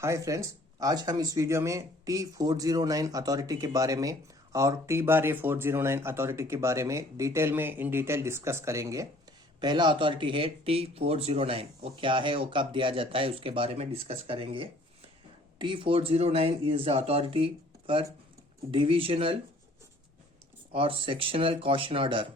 Hi friends, आज हम इस वीडियो में T409 अथॉरिटी के बारे में और T/A409 अथॉरिटी के बारे में इन डिटेल डिस्कस करेंगे। पहला अथॉरिटी है T409। वो क्या है, वो कब दिया जाता है, उसके बारे में डिस्कस करेंगे। T409 is the authority for divisional और सेक्शनल कॉशन ऑर्डर।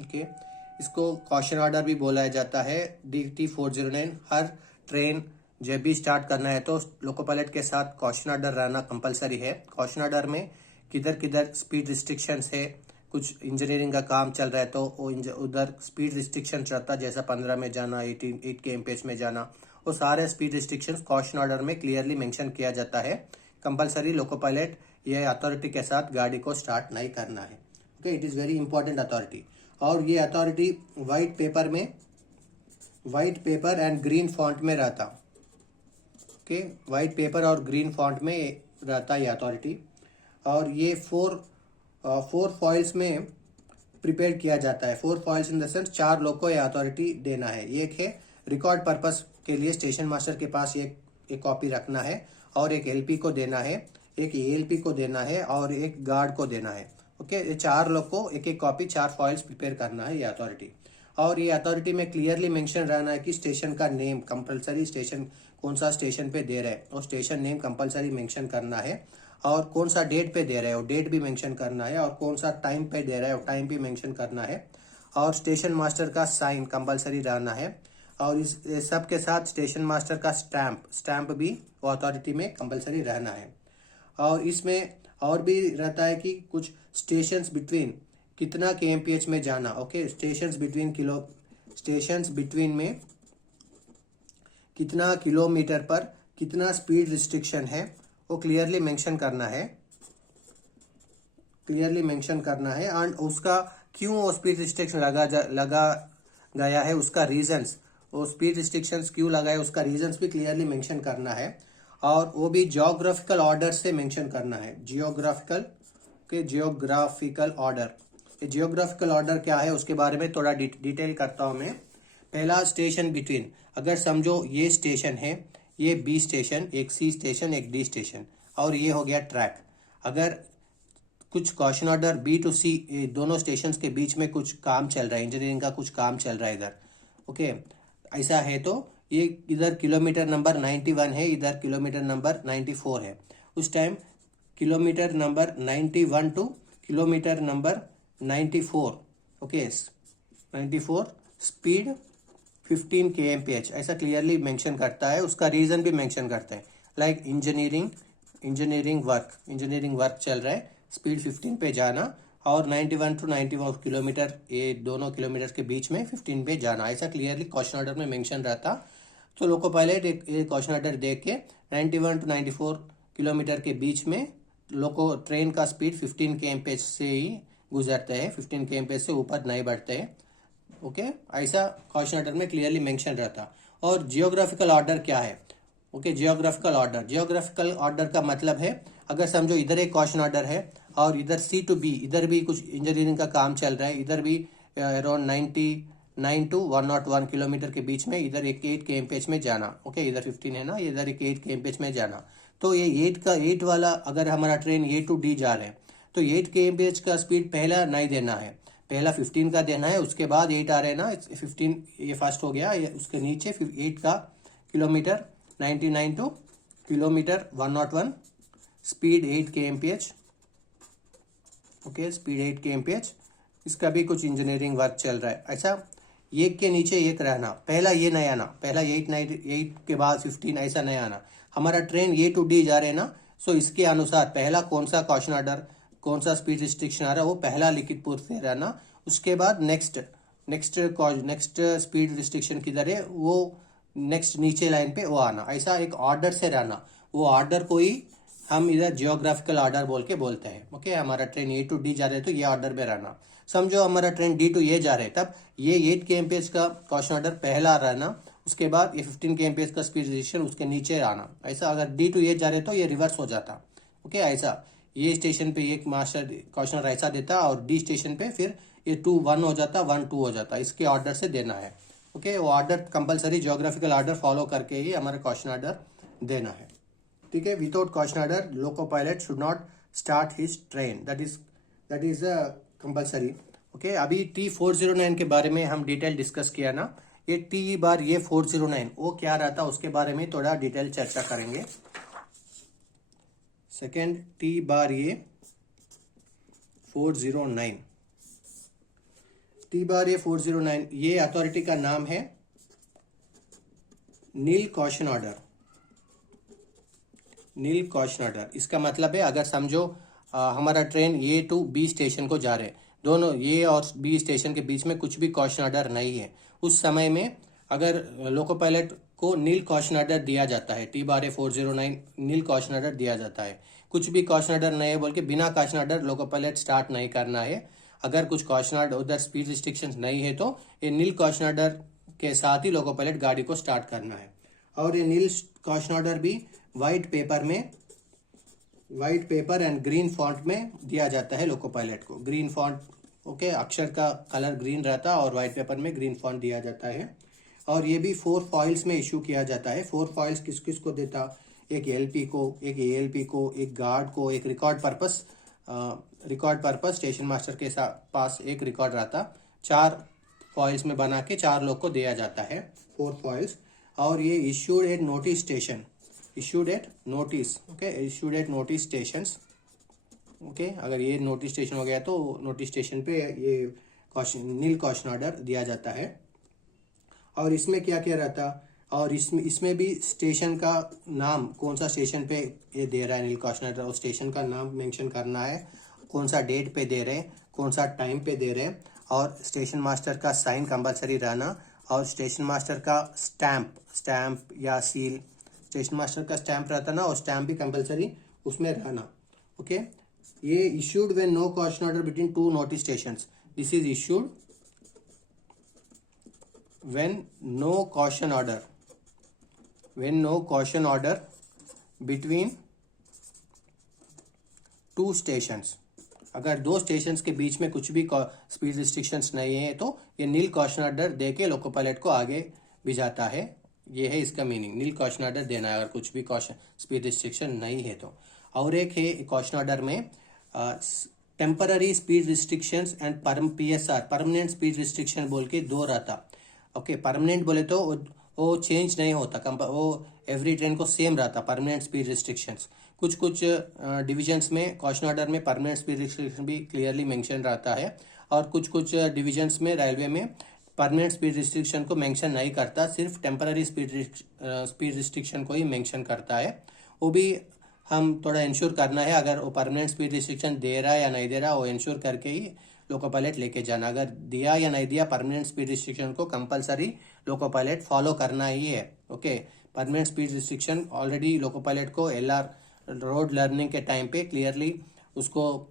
ओके, इसको कॉशन ऑर्डर भी बोला जाता है। T409 हर ट्रेन जब भी स्टार्ट करना है तो लोको पायलट के साथ कॉशन ऑर्डर रहना कंपलसरी है। कॉशन ऑर्डर में किधर किधर स्पीड रिस्ट्रिक्शंस है, कुछ इंजीनियरिंग का काम चल रहा है तो वो उधर स्पीड रिस्ट्रिक्शन रहता है, जैसा 15 में जाना, 8 kmph में जाना, वो सारे स्पीड रिस्ट्रिक्शंस कॉशन ऑर्डर में क्लियरली मेंशन किया जाता है। कंपलसरी लोको पायलट ये अथॉरिटी के साथ गाड़ी को स्टार्ट नहीं करना है। Okay, it is very important authority. और ये authority white paper and green font में रहता। ओके, व्हाइट पेपर और ग्रीन फॉन्ट में रहता ये अथॉरिटी। और ये फोर फॉइल्स में प्रिपेयर किया जाता है। 4 फॉइल्स इन द सेंस 4 लोग को ये अथॉरिटी देना है। एक है रिकॉर्ड पर्पस के लिए स्टेशन मास्टर के पास एक कॉपी रखना है, और एक एलपी को देना है, एक एएलपी को देना है, और एक गार्ड को देना है। ओके, ये 4 लोग को एक एक कॉपी 4 फॉइल्स प्रिपेयर करना है ये अथॉरिटी। और ये अथॉरिटी में क्लियरली मेंशन रहना है कि स्टेशन का नेम कंपलसरी, स्टेशन कौन सा स्टेशन पे दे रहे हैं और स्टेशन नेम कंपलसरी मेंशन करना है, और कौन सा डेट पे दे रहे हैं वो डेट भी मेंशन करना है, और कौन सा टाइम पे दे रहा है वो टाइम भी मेंशन करना है, और स्टेशन मास्टर का साइन कंपलसरी रहना है। और इस सब के साथ स्टेशन मास्टर का स्टैंप भी वो अथॉरिटी में कंपलसरी रहना है। और इसमें और भी रहता है कि कुछ स्टेशंस बिटवीन कितना kmph में जाना। ओके, स्टेशंस बिटवीन में कितना किलोमीटर पर कितना स्पीड रिस्ट्रिक्शन है वो क्लियरली मेंशन करना है। एंड उसका क्यों वो स्पीड रिस्ट्रिक्शन लगा गया है, उसका रीजंस, वो स्पीड रिस्ट्रिक्शंस क्यों लगाए उसका रीजंस भी क्लियरली मेंशन करना है। और वो भी जियोग्राफिकल ऑर्डर से मेंशन करना है। जियोग्राफिकल ऑर्डर, ये जियोग्राफिकल ऑर्डर क्या है उसके बारे में थोड़ा डिटेल करता हूं मैं। पहला, स्टेशन बिटवीन। अगर समझो ये स्टेशन है, ये बी स्टेशन, एक सी स्टेशन, एक डी स्टेशन, और ये हो गया ट्रैक। अगर कुछ कॉशन ऑर्डर बी टू सी दोनों स्टेशन के बीच में कुछ काम चल रहा है, इंजीनियरिंग का कुछ काम चल रहा है इधर। ओके, ऐसा है तो ये इधर किलोमीटर नंबर 91 है, इधर किलोमीटर नंबर 94 है। उस time kilometre number 91 two kilometre number 94, okay, 94 speed 15 kmph ऐसा क्लियरली मेंशन करता है। उसका रीजन भी मेंशन करता है, लाइक इंजीनियरिंग वर्क चल रहा है, स्पीड 15 पे जाना, और 91 टू 94 किलोमीटर, ये दोनों किलोमीटर के बीच में 15 पे जाना, ऐसा क्लियरली क्वेश्चन ऑर्डर में मेंशन रहता। तो लोको पायलट एक क्वेश्चन ऑर्डर देख के 91 टू 94 किलोमीटर के बीच में लोको ट्रेन का स्पीड 15 kmph से ही गुजरते हैं, 15 kmph से ऊपर नहीं बढ़ते हैं। ओके, ऐसा क्वेश्चन ऑर्डर में क्लियरली मेंशन रहता। और जियोग्राफिकल ऑर्डर क्या है? ओके, जियोग्राफिकल ऑर्डर का मतलब है, अगर समझो इधर एक क्वेश्चन ऑर्डर है और इधर सी टू बी, इधर भी कुछ इंजीनियरिंग का काम चल रहा है, इधर भी अराउंड 99 टू 101 किलोमीटर के बीच में इधर एक 8 kmph में जाना। ओके, इधर 15 है ना, इधर एक 8 kmph में जाना। तो ये 8 वाला अगर हमारा ट्रेन ए टू डी जा रहे हैं तो 8 kmph का स्पीड पहला नहीं देना है, पहला 15 का देना है, उसके बाद 8 आ रहे हैं ना, 15 ये फर्स्ट हो गया, ये उसके नीचे 8 का kilometre 99 two kilometre 101 speed 8 kmph। Okay, speed 8 kmph। इसका भी कुछ इंजीनियरिंग वर्क चल रहा है। अच्छा, एक के नीचे एक रहना, पहला ये नहीं आना, पहला 8 के बाद 15 ऐसा नहीं आना। हमारा ट्रेन ए टू डी जा रहे हैं ना, सो इसके अनुसार पहला कौन सा क्वेश्चन ऑर्डर, कौन सा स्पीड रिस्ट्रिक्शन आ रहा है वो पहला लिखित पूर्व से रहना। उसके बाद नेक्स्ट स्पीड रिस्ट्रिक्शन किधर है वो नेक्स्ट नीचे लाइन पे वो आना, ऐसा एक ऑर्डर से रहना। वो ऑर्डर को ही हम इधर जियोग्राफिकल ऑर्डर बोलते हैं। ओके, हमारा ट्रेन ए टू डी जा रहे हैं तो ये ऑर्डर में रहना। समझो हमारा ट्रेन डी टू ए जा रहे हैं, तब ये 8 kmph का क्वेश्चन ऑर्डर पहला रहना, उसके बाद ये 15 kmph का स्पीड रिस्ट्रिक्शन उसके नीचे आना। ऐसा अगर डी टू ए जा रहे तो ये रिवर्स हो जाता। ओके, ऐसा ये स्टेशन पे एक मास्टर क्वेश्चन ऐसा देता और डी स्टेशन पे फिर ये 2 1 हो जाता, 1 2 हो जाता, इसके ऑर्डर से देना है। ओके, वो order compulsory geographical order follow करके ही हमारा क्वेश्चन ऑर्डर देना है, ठीक है। Without question order loco pilot should not start his train, that is compulsory, okay. अभी T409 के बारे में हम डिटेल डिस्कस किया ना, ये T बार ये 409 वो क्या रहता उसके बारे में थोड़ा डिटेल चर्चा करेंगे। सेकेंड T बार ये 409, T बार ये 409, ये अथॉरिटी का नाम है nil caution order. Nil caution order इसका मतलब है, अगर समझो हमारा train A to B station को जा रहे, दोनों A और B स्टेशन के बीच में कुछ भी कॉशन ऑर्डर नहीं है, उस समय में अगर लोको पायलट को नील कॉशन ऑर्डर दिया जाता है, T बार 409 नील कॉशन ऑर्डर दिया जाता है। कुछ भी कॉशन ऑर्डर नहीं है बोल के बिना caution order loco pilot start नहीं करना है। अगर कुछ कॉशन ऑर्डर उधर स्पीड रिस्ट्रिक्शंस नहीं है तो ये नील कॉशन ऑर्डर के साथ ही लोको पायलट गाड़ी को स्टार्ट करना है। और ये नील कॉशन ऑर्डर भी white paper and green font में दिया जाता है लोको पायलट को। ग्रीन फॉन्ट, ओके, अक्षर का कलर ग्रीन रहता है और व्हाइट पेपर में ग्रीन फॉन्ट दिया जाता है। और ये भी 4 फॉइल्स में इशू किया जाता है। 4 फॉइल्स किस किस को देता, एक LP को, एक ALP को, एक गार्ड को, एक रिकॉर्ड पर्पस स्टेशन मास्टर के पास एक रिकॉर्ड रहता। 4 फॉइल्स में बना के 4 लोग को दिया जाता है, 4 फॉइल्स। और ये issued at notice station, issued at notice, okay, issued at notice stations, okay. अगर ये नोटिस स्टेशन हो गया तो नोटिस स्टेशन पे ये नील कॉशन ऑर्डर दिया जाता है। और इसमें क्या क्या रहता, और इसमें भी स्टेशन का नाम, कौन सा स्टेशन पे ये दे रहा है नील कॉशन ऑर्डर, उस स्टेशन का नाम मेंशन करना है, कौन सा डेट पे दे रहे हैं, कौन सा टाइम पे दे रहे हैं, और स्टेशन मास्टर का साइन कंपलसरी रहना, और स्टेशन मास्टर का स्टैंप या सील, स्टेशन मास्टर का स्टैंप रहता ना, और स्टैंप भी कंपलसरी उसमें रहना, ओके। ये issued when no caution order between 2 notice stations, this is issued when no caution order between 2 stations, अगर 2 स्टेशंस के बीच में कुछ भी स्पीड रिस्ट्रिक्शंस नहीं है तो ये नील कॉशन ऑर्डर दे के लोको पायलट को आगे भिजाता है। ये है इसका मीनिंग, नील कॉशन ऑर्डर देना है अगर कुछ भी स्पीड रिस्ट्रिक्शन नहीं है तो। और एक है कॉशन ऑर्डर में temporary speed restrictions and PSR, permanent speed restriction बोल के 2 रहता, ओके। परमानेंट बोले तो वो चेंज नहीं होता, वो एवरी ट्रेन को सेम रहता परमानेंट स्पीड रिस्ट्रिक्शंस। कुछ डिविजन्स में कॉशन ऑर्डर में परमानेंट स्पीड रिस्ट्रिक्शन भी क्लियरली मेंशन रहता है, और कुछ डिविजन्स में रेलवे में परमानेंट स्पीड रिस्ट्रिक्शन को मेंशन नहीं करता, सिर्फ टेम्पररी स्पीड रिस्ट्रिक्शन को ही मेंशन करता है। वो भी हम थोड़ा इंश्योर करना है, अगर वो परमानेंट स्पीड रिस्ट्रिक्शन दे रहा है या नहीं दे रहा, वो इंश्योर करके ही लोको पायलट लेके जाना। अगर दिया या नहीं दिया, परमानेंट स्पीड रिस्ट्रिक्शन को कंपलसरी लोको पायलट फॉलो करना ही है, okay. Permanent speed restriction already loco pilot को LR रोड लर्निंग के टाइम पे क्लियरली उसको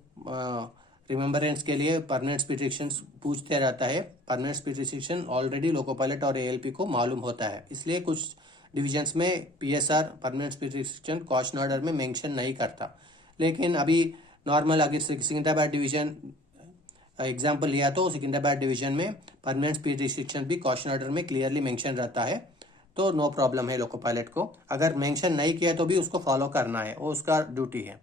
रिमेम्बरेंस के लिए परमानेंट स्पीड रिस्ट्रिक्शन पूछते रहता है। Permanent speed restriction already loco pilot और ALP को मालूम होता है, इसलिए कुछ डिविजन्स में PSR permanent speed restriction caution order में मेंशन नहीं करता। लेकिन अभी नॉर्मल अगर सिकंदराबाद डिवीजन एग्जाम्पल लिया तो सिकंदराबाद डिवीजन में परमानेंट स्पीड रिस्ट्रिक्शन भी कॉशन ऑर्डर में क्लियरली मेंशन रहता है, तो नो प्रॉब्लम है लोको पायलट को। अगर मेंशन नहीं किया तो भी उसको फॉलो करना है, वो उसका ड्यूटी है,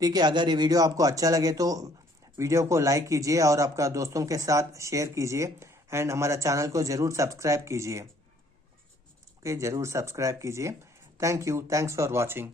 ठीक है। अगर ये वीडियो आपको अच्छा लगे तो वीडियो को लाइक कीजिए और आपका दोस्तों के साथ शेयर कीजिए, एंड हमारा चैनल को ज़रूर सब्सक्राइब कीजिए, ओके, ज़रूर सब्सक्राइब कीजिए। Thank you, thanks for watching.